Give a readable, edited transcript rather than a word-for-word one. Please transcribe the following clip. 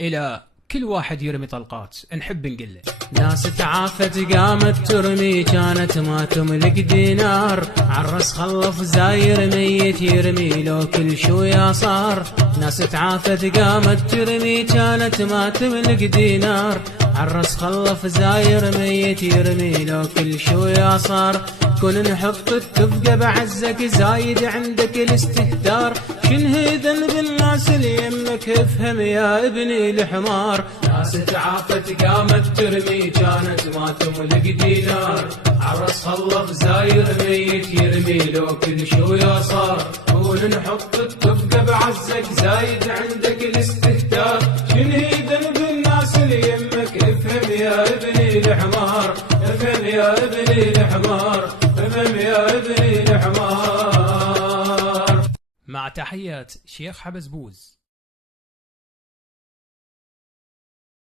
إلى كل واحد يرمي طلقات نحب نقول له. ناس تعافت قامت ترمي كانت ما تملك دينار، عرس خلف زاير ميت يرمي لو كل شوية صار. ناس تعافت قامت ترمي كانت ما تملك دينار، عرس خلف زاير ميت يرمي لو كل شوية صار. كن نحطك تبقى بعزك زايد عندك الاستهتار، شنه ذنب الناس اللي يمك افهم يا ابني الحمار. ناس تعافت قامت ترمي كانت ما تملك دينار، عرس خلف زاير ميت يرمي لو كل شوية صار. كن نحطك تبقى بعزك زايد عندك الاستهتار، شنه ذنب الناس اللي يمك افهم يا ابني الحمار. افهم يا ابني الحمار، افهم يا ابني الحمار. مع تحيات شيخ حبزبوز.